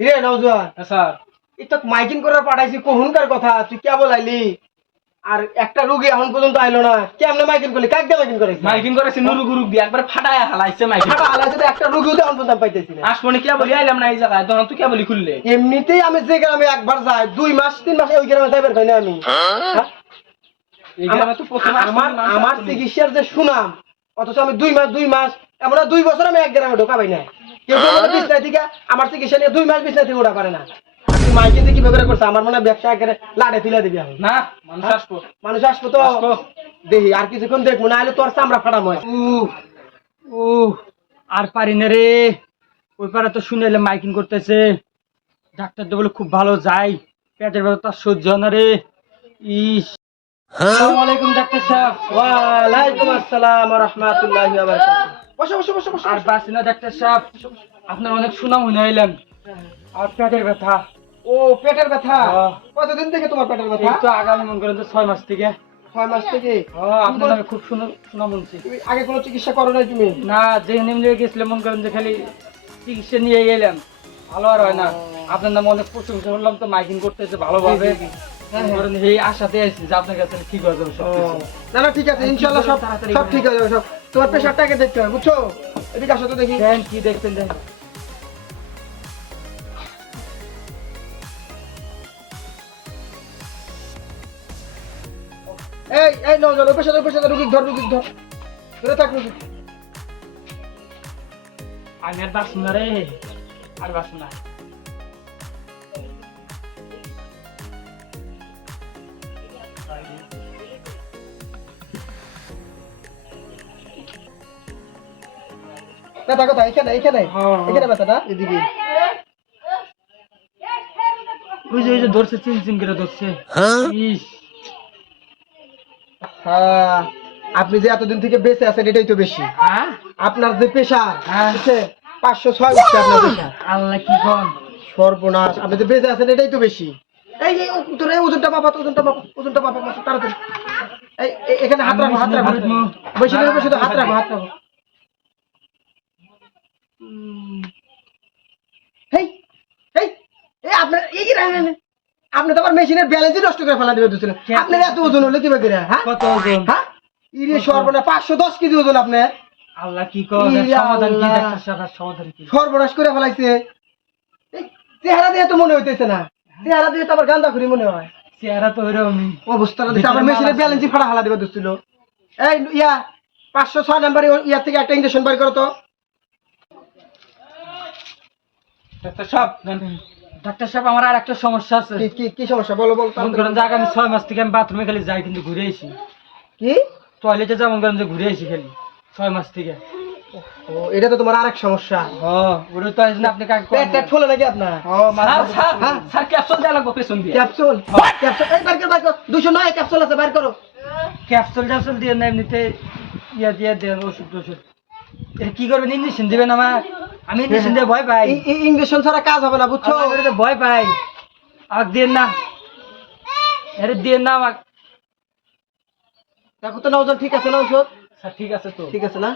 রে নওজোয়ান, স্যার এই তো মাইকিং করে পাঠাইছি কহুনকার কথা, তুই কে বলাইলি? আর একটা রোগী এখন পর্যন্ত আইলো না, কেমনে মাইকিং করলি? কাক দিয়ে মাইকিং করেছিস? মাইকিং করেছে নুরু গুরু দিয়ে একবার ফাটায় হালাইছে মাইকিং ফাটা হালাইছে তো, একটা রোগীও তো এখন পর্যন্ত আমি পাইতেছি না। আসমানে কে বলি আইলাম না এই জায়গায়, তখন তুই কে বলি খুললে এমনিতেই আমি যে গ্রামে একবার যাই, 2 মাস 3 মাসে ওই গ্রামে যাইবার পাই না আমি। হ্যাঁ? এই গ্রামে তো প্রথম আমার আমার চিকিৎসার যে সুনাম, অথচ আমি 2 মাস এমন 2 বছর আমি এক গ্রামে ঢোকা পাই না। কেউ কেউ বলে বিছনায় থেকে আমার চিকিৎসা নিয়ে 2 মাস বিছনায় থেকে ওঠা পারে না। আর তুই মাইকিং দিয়ে কিভাবে করে করছে? আমার মনে হয় ব্যবসা একেবারে লাড়ে তুলে দিবি আমি। না মানুষ আসবো মানুষ আসবো তো দেখি, আর কিছুক্ষণ দেখবো, না হলে তোর চামড়া ফাটামো। ও আর পারি না রে, ওই পারে তো শুনে এলে মাইকিং করতেছে, ডাক্তার তো বলে খুব ভালো যায়, পেটের ব্যথা সহ্য হয় না রে। ইস, আসসালামু আলাইকুম ডাক্তার সাহেব। ওয়ালাইকুম আসসালাম ওয়া রাহমাতুল্লাহি ওয়া বারাকাতুহু। বসো বসো বসো বসো। আর বাসি না ডাক্তার সাহেব, আপনার অনেক সুনাম হয়ে এলাম। আর পেটের ব্যথা, ও পেটের ব্যথা, হ্যাঁ। কতদিন থেকে তোমার পেটের ব্যথা? এই তো আগামী মন করেন তো 6 মাস থেকে। 6 মাস থেকে? আপনার নামে খুব সুনাম শুনছি। তুমি আগে কোনো চিকিৎসা করো নাই তুমি? না, যে নিয়ে গেছিলাম মন করেন যে খালি চিকিৎসা নিয়ে এলাম, ভালো আর হয় না। আপনার নামে অনেক প্রশংসা করলাম, তো মাইকিং করতেছে ভালোভাবে, এই আশাতে আছি যে আপনার কাছে ঠিক হয়ে যাবে সব কিছু। না না ঠিক আছে, ইনশাআল্লাহ সব সব ঠিক হয়ে যাবে সব। তোমার প্রেশারটা আগে দেখতে হবে, বুঝছো? এদিকে আসো তো দেখি। দেন কি দেখতেন দেন। এই এই নাও যাও, ওই পাশে রুগী ধর, রুগী ধর, ধরে থাক রুগী। আমি আর বাসুন না রে, আর বাসুন না। ব্যথা কোথায়? এখানে এখানে হ্যাঁ। এখানে ব্যথাটা এদিকে। ওই যে ধরছে, চিন করে ধরছে। ইস, হ্যাঁ, আপনি যে এতদিন থেকে বেঁচে আছেন এটাই তো বেশি। হ্যাঁ আপনার যে প্রেশার হ্যাঁ। 506 উঠছে আপনার প্রেশার। আল্লাহ কি কন। সর্বনাশ, আপনি যে বেঁচে আছেন এটাই তো বেশি। এই এই তোর এই ওজনটা মাপা, ওজনটা মাপা তাড়াতাড়ি। এখানে হাত রাখো, হাত রাখো, বসে বসে তো হাত রাখো, হাত রাখো। হেই হেই এই আপনার এই কি রাখেন? আপনি তো আবার মেশিনের ব্যালেন্সই নষ্ট করে ফেলা দিবে দুছিল। আপনার এত ওজন হলো কিভাবে করে? হ্যাঁ কত ওজন? হ্যাঁ, ইরে সর্বনাশ, 510 কেজি ওজন আপনার। আল্লাহ কি কন, এর ইয়া সমাধান কি আল্লাহ। ডাক্তার সাহেব, এর সমাধান কি? সর্বনাশ করে ফেলাইছে। এই চেহারা দিয়ে তো মনে হইতেছে না, চেহারা দিয়ে তো আবার গান্দা করি মনে হয়। চেহারা তো ওইরকমই অবস্থাটা দেখে আবার মেশিনের ব্যালেন্সই ফাড়া হালা দিবে দুছিল। এই ইয়া 506 নাম্বারে ইয়ার থেকে একটা ইনজেকশন বের করো তো। ডাক্তার সাহেব ডাক্তার সাহেব, আমার আর একটা সমস্যা আছে। কি কি কি সমস্যা বলো বলো মন করেন যে আগামী 6 মাস থেকে আমি বাথরুমে খালি যাই, কিন্তু ঘুরে আসি। কি? টয়লেটে যা মন করেন যে ঘুরে আসি খালি 6 মাস থেকে। ও, এটা তো তোমার আরেক সমস্যা। ওটা তো আজ না আপনি কাকে পেট টেট ফুলে নাকি আপনার? স্যার স্যার হ্যাঁ। স্যার ক্যাপসুল দেওয়া লাগবে পেছন দিয়ে ক্যাপসুল ক্যাপসুল এই বের করো 209 ক্যাপসুল আছে, বের করো। ক্যাপসুল দিয়ে না, এমনিতে ইয়া দিয়ে দেন ওষুধ। এটা কি করবেন? ইঞ্জেকশন দিবেন আমার? আমি ইঞ্জেকশন দিয়ে ভয় পাই। ইনজেকশন ছাড়া কাজ হবে না, বুঝছো? আমি তো ভয় পাই। আমাকে দিয়ে না, এটা দিয়ে না আমাকে। দেখো তো না ওজন ঠিক আছে না? ওষুধ স্যার ঠিক আছে তো? ঠিক আছে না?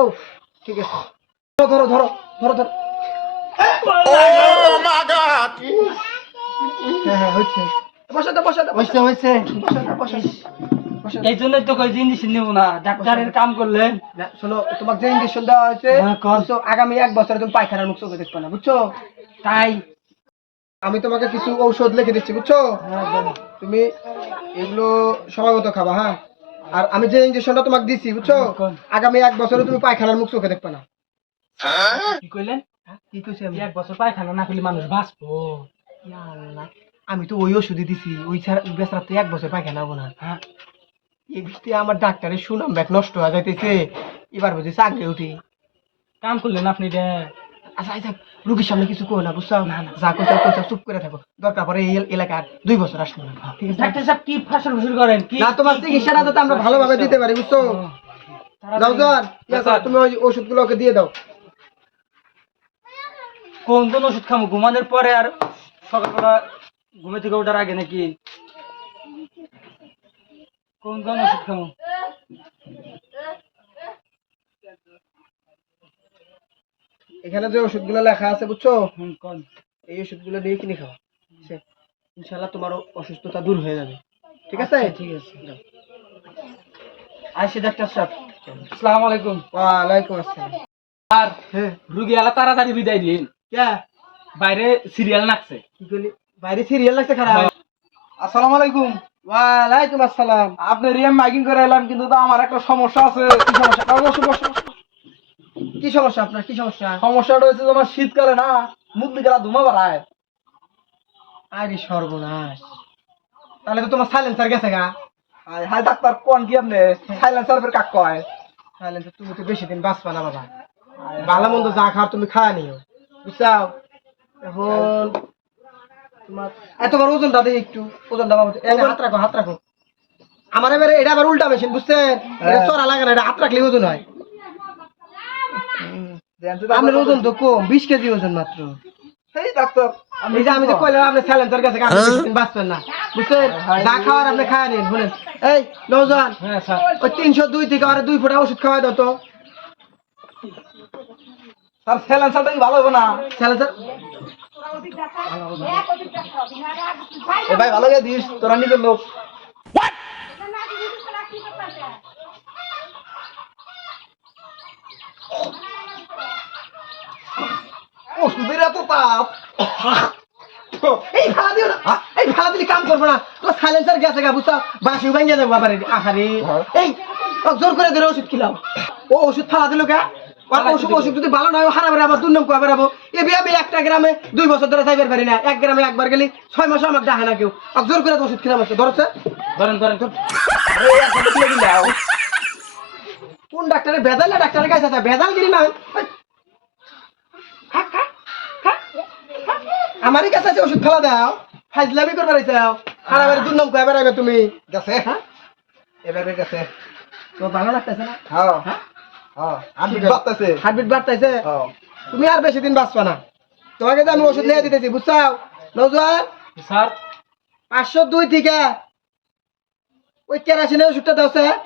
ও ঠিক আছে, ধরো ধরো ধরো ধরো। হ্যাঁ হ্যাঁ হচ্ছে, বসাতে বসাতে হয়েছে হয়েছে। বসাতে। এই জন্যই তো কই ইঞ্জেকশন নেবো না, ডাক্তারের কাম করলেন। শোনো, তোমাকে যে ইনজেকশন দেওয়া হয়েছে, হ্যাঁ, কর। বুঝছো, আগামী 1 বছরে তুমি পায়খানার মুখ চোখে দেখবে না, বুঝছো? তাই আমি তোমাকে কিছু ঔষধ লিখে দিচ্ছি, বুঝছো? তুমি এগুলো সময় মতো খাবা, হ্যাঁ? আর আমি যে ইনজেকশনটা তোমাকে দিচ্ছি, বুঝছো, কোন? আগামী 1 বছরে তুমি পায়খানার মুখ চোখে দেখবে না। কি কইলেন? কি কইছি আমি? 1 বছর পায়খানা না করলে মানুষ বাঁচবো? ইয়া আল্লাহ, আমি তো ওই ওষুধই দিছি, ওই ছাড়া বেচারা তো 1 বছর পায়খানা হবো না। হ্যাঁ, এই বৃষ্টি আমার ডাক্তারের সুনাম ব্যাগ নষ্ট হয়ে যাইতেছে, এবার বুঝি চাকরি উঠি। কাম করলেন আপনি রে। আচ্ছা আচ্ছা, রুগীর সামনে কিছু কো না, বুঝছো? যা কইছো চুপ করে থাকো, দরকার পরে এই এলাকার 2 বছর আসবো না, ঠিক আছে? ডাক্তার সাহেব কি ফাঁসল ফুসল করেন কি? না, তোমার চিকিৎসাটা যাতে আমরা ভালোভাবে দিতে পারি, বুঝছো? যাও যাও, আচ্ছা। তুমি ওই ওষুধগুলো ওকে দিয়ে দাও। কোন কোন ওষুধ খামো? ঘুমানোর পরে আর সকালবেলা ঘুমে থেকে ওঠার আগে নাকি? কোন কোন ওষুধ খামো? এখানে যে ওষুধগুলো লেখা আছে বুঝছো, কোন এই ওষুধগুলো দিয়ে কিনে খাও, ইনশাআল্লাহ তোমার অসুস্থতা দূর হয়ে যাবে। ঠিক আছে? ঠিক আছে। যাও। আইসি ডাক্তার সাহেব। আসসালামু আলাইকুম। ওয়ালাইকুম আসসালাম। আর হ্যাঁ, রুগী আলা তাড়াতাড়ি বিদায় দিন, কে বাইরে সিরিয়াল নাকছে। কি করলি? বাইরে সিরিয়াল লাগছে খারাপ। আসসালামু আলাইকুম। ওয়ালাইকুম আসসালাম। আপনি রিয়াম মাইকিং করে এলাম, কিন্তু তো আমার একটা সমস্যা আছে। কি সমস্যা? বসো বসো বসো। কি সমস্যা আপনার? কি সমস্যা? সমস্যাটা হচ্ছে যে আমার শীতকালে না মুখ দিয়ে গেলা ধুমা বাড়ায়। আরে সর্বনাশ, তাহলে তো তোমার সাইলেন্সার গেছে গা। হায় হায় ডাক্তার, কোন কি আপনি সাইলেন্সার ফের কাক কয়? সাইলেন্সার তুমি তো বেশি দিন বাঁচবা না বাবা। ভালো মন্দ যা খাও তুমি খাওয়া নিও, বুঝছাও? এখন তোমার ওজনটা দেখি একটু, ওজনটা বাবা হাত রাখো, হাত রাখো। আমার এবারে এটা আবার উল্টা মেশিন, বুঝছেন? এটা চড়া লাগে না, এটা হাত রাখলে ওজন হয়। আপনার ওজন তো কম, 20 কেজি ওজন মাত্র। এই ডাক্তার, এই যে আমি যে কইলাম আপনি সাইলেন্সার কাছে আপনি বেশি দিন বাঁচবেন না, বুঝছেন? যা খাওয়ার আপনি খাওয়া নিন। বলেন এই নওজোয়ান, হ্যাঁ স্যার। ওই 302 থেকে আরে 2 ফোঁটা ওষুধ খাওয়াই দাও তো। স্যার সাইলেন্সারটা কি ভালো হবে না? সাইলেন্সার এ ভাই ভালো করে দিস, তোরা নিজের লোক। ওষুধের এত তাপ। এই ফালা দিও না, এই ফালা দিলে কাম করবো না তো। সাইলেন্সার গেছে গা, বুঝছো? বাসি ভাঙিয়ে যাবো আবার। আহারে এই জোর করে ধরে ওষুধ খিলাও। ও ওষুধ ফালা দিল কে? ওষুধ ওষুধ যদি ভালো নয় হারাবে, আবার দুর্নাম কবে বেরাবো। আমি 1টা গ্রামে 2 বছর ধরে যাইবার পারি না। 1 গ্রামে একবার গেলি 6 মাসে আমাকে ডাহে না কেউ। জোর করে ওষুধ খিলাম আছে, ধরছে। ধরেন ধরেন। কোন ডাক্তারে বেজাল না? ডাক্তারের কাছে আছে বেজাল গিরি না। আমারই কাছে আছে ওষুধ খালা দাও, ফাইজলামি করবার আইছাও। হারাবার দুর্নাম কবে বেরাবে তুমি? গেছে হ্যাঁ, এবারে গেছে। তো ভালো লাগতেছে না? হ্যাঁ হ্যাঁ, হ্যাঁ, আমি বাতাসে। হার্টবিট বাড়তেছে। হ্যাঁ তুমি আর বেশি দিন বাঁচবা না। তোমাকে যে আমি ওষুধ লিয়ে দিতেছি, বুঝছাও নওজোয়ান? স্যার। 502 থেকে ওই কেরাসিনের ওষুধটা দাও স্যার।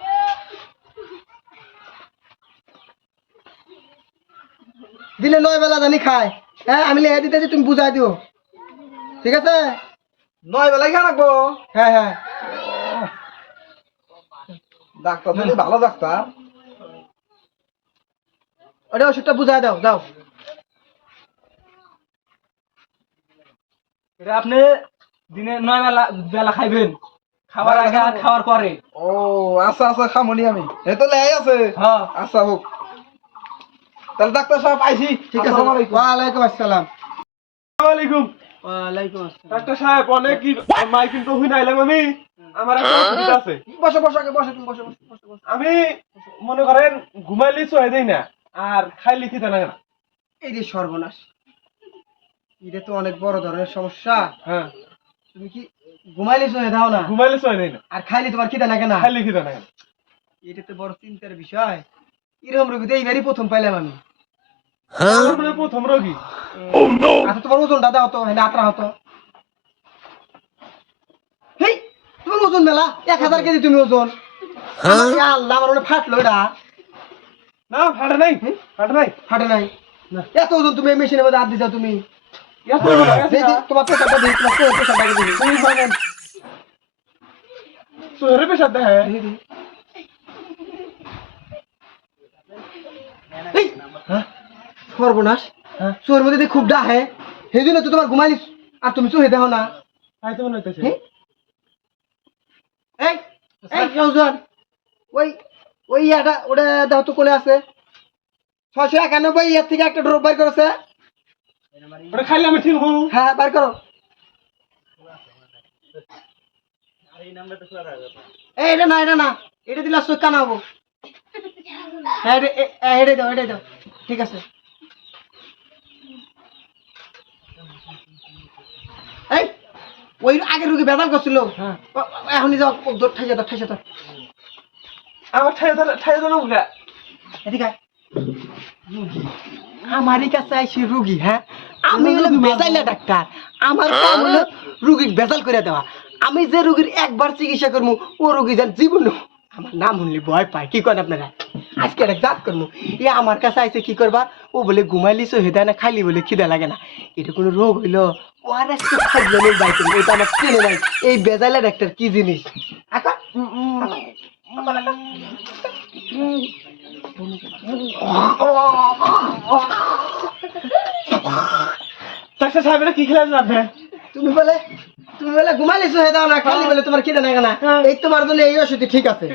দিলে 9 বেলা জানি খায়। হ্যাঁ, আমি লিয়ে দিতেছি, তুমি বুঝাই দিও, ঠিক আছে? 9 বেলায় খা রাখবো। হ্যাঁ হ্যাঁ, ডাক্তার যদি ভালো ডাক্তার। ওটা ওষুধটা বুঝাই দাও, দাও। এটা আপনি দিনে 9 বেলা বেলা খাইবেন, খাবার আগে আর খাওয়ার পরে। ও আচ্ছা আচ্ছা, খামনি আমি। এ তো লাই আছে। হ্যাঁ আচ্ছা হোক। তাহলে ডাক্তার সাহেব আইছি। ঠিক আছে। আসসালামু আলাইকুম। ওয়ালাইকুম আসসালাম। আসসালামাইকুম ওয়ালাইকুম আসসালাম। ডাক্তার সাহেব, অনেক কি মাইকিং তো হই নাইলাম আমি। আমার একটা অসুবিধা আছে। বসো বসো আগে, বসো তুমি, বসো বসো বসো বসো। আমি মনে করেন ঘুমাইলে চয়ে দেই না, আর খাইলে খেতে লাগে না। এই যে সর্বনাশ, এটা তো অনেক বড় ধরনের সমস্যা। হ্যাঁ, তুমি কি ঘুমাইলে শুয়ে দাও না, ঘুমাইলে চয়ে দেই না, আর খাইলে তোমার খিদা লাগে না? খাইলে খেতে লাগে না। এটা তো বড় চিন্তার বিষয়। এরকম রোগী তো এইবারই প্রথম পাইলাম আমি। আমার মনে হয় প্রথম রোগী। আচ্ছা তোমার ওজনটা দাও তো, হ্যাঁ আত্রা হতো। হেই, তোমার ওজন মেলা 1000 কেজি তুমি ওজন। ইয়া আল্লাহ, আমার মনে ফাটলো এটা। না ফাটে নাই, ফাটে নাই। ফাটে নাই? এত ওজন তুমি মেশিনের মধ্যে হাত দিছো তুমি। এত বড় হয়ে গেছে দেখি না? তোমার পেশাটা দেখি, তোমার পেশাটা দেখি। তুমি জানেন শহরে পেশাব দেখে। এই, হ্যাঁ, সর্বনাশ। হ্যাঁ। চোর মধ্যে দিয়ে খুব ডাহে, সেই জন্য তো তোমার ঘুমাইলি আর তুমি চোখে দেখো না। তাই তো মনে হইতেছে। এই এই নওজোয়ান, ওই ওই ইয়াটা ওটা দাও তো, কোলে আছে 691 ইয়ার থেকে একটা ড্রপ বাইর করেছে। ওটা খাইলে আমি ঠিক হবো। হ্যাঁ, বাইর করো। এই এটা না, এটা না, এটা দিলে চোখ কানা হবো। হ্যাঁ, এটাই দাও, এটাই দাও, ঠিক আছে। এই ওই আগের রুগী বেদাল করছিল। হ্যাঁ। এখনই যাও, ঠাইছে দাও, ঠাইছে দাও। আমার ঠাই জানো গা। এদিকে আয়। রুগী আমারই কাছে আইসি রুগী। হ্যাঁ, আমি হলো বেজাইলা ডাক্তার। আমার কাম হলো রুগীর বেজাল করে দেওয়া। আমি যে রুগীর একবার চিকিৎসা করবো, ও রুগী যেন জীবন আমার নাম শুনলে ভয় পায়। কি করেন আপনারা? আজকে একটা জাত করবো এ আমার কাছে আইছে কি করবা ও বলে ঘুমাইলি সো হেদায় না খাইলি বলে খিদা লাগে না এটা কোনো রোগ হইলো ও আর একটা খাইজনের বাইক এটা আমার চেনে নাই এই বেজাইলা ডাক্তার কি জিনিস আচ্ছা ডাক্তার সাহেব এটা কি খেলেছেন আপনি? তুমি বলে ঘুমাইলিছো হে দাও না খালি বলে তোমার খিদে লাগে না এই তোমার জন্য এই ওষুধ ঠিক আছে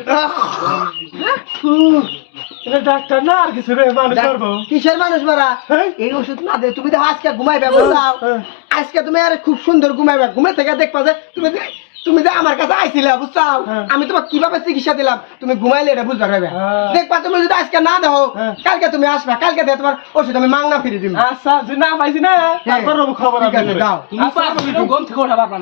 এটা ডাক্তার না আর কিছু রে মানুষ করবো। কিসের মানুষ মারা হ্যাঁ? এই ওষুধ না দে তুমি তো আজকে ঘুমাইবে বুঝলাও আজকে তুমি আর খুব সুন্দর ঘুমাইবে ঘুমে থেকে দেখবা যে তুমি যে আমার কাছে আইছিলে বুঝছাও আমি তোমার কিভাবে চিকিৎসা দিলাম তুমি ঘুমাইলে এটা বুঝতে পারবে দেখবা তুমি যদি আজকে না দাও কালকে তুমি আসবা কালকে দিয়ে তোমার ওষুধ আমি মাংনা ফিরে দিব আচ্ছা, যদি না পাইছি না তারপর খবর ঠিক আছে আপনি দাও তুমি পাঁচ মিনিট গম থেকে ওঠা পারবা না।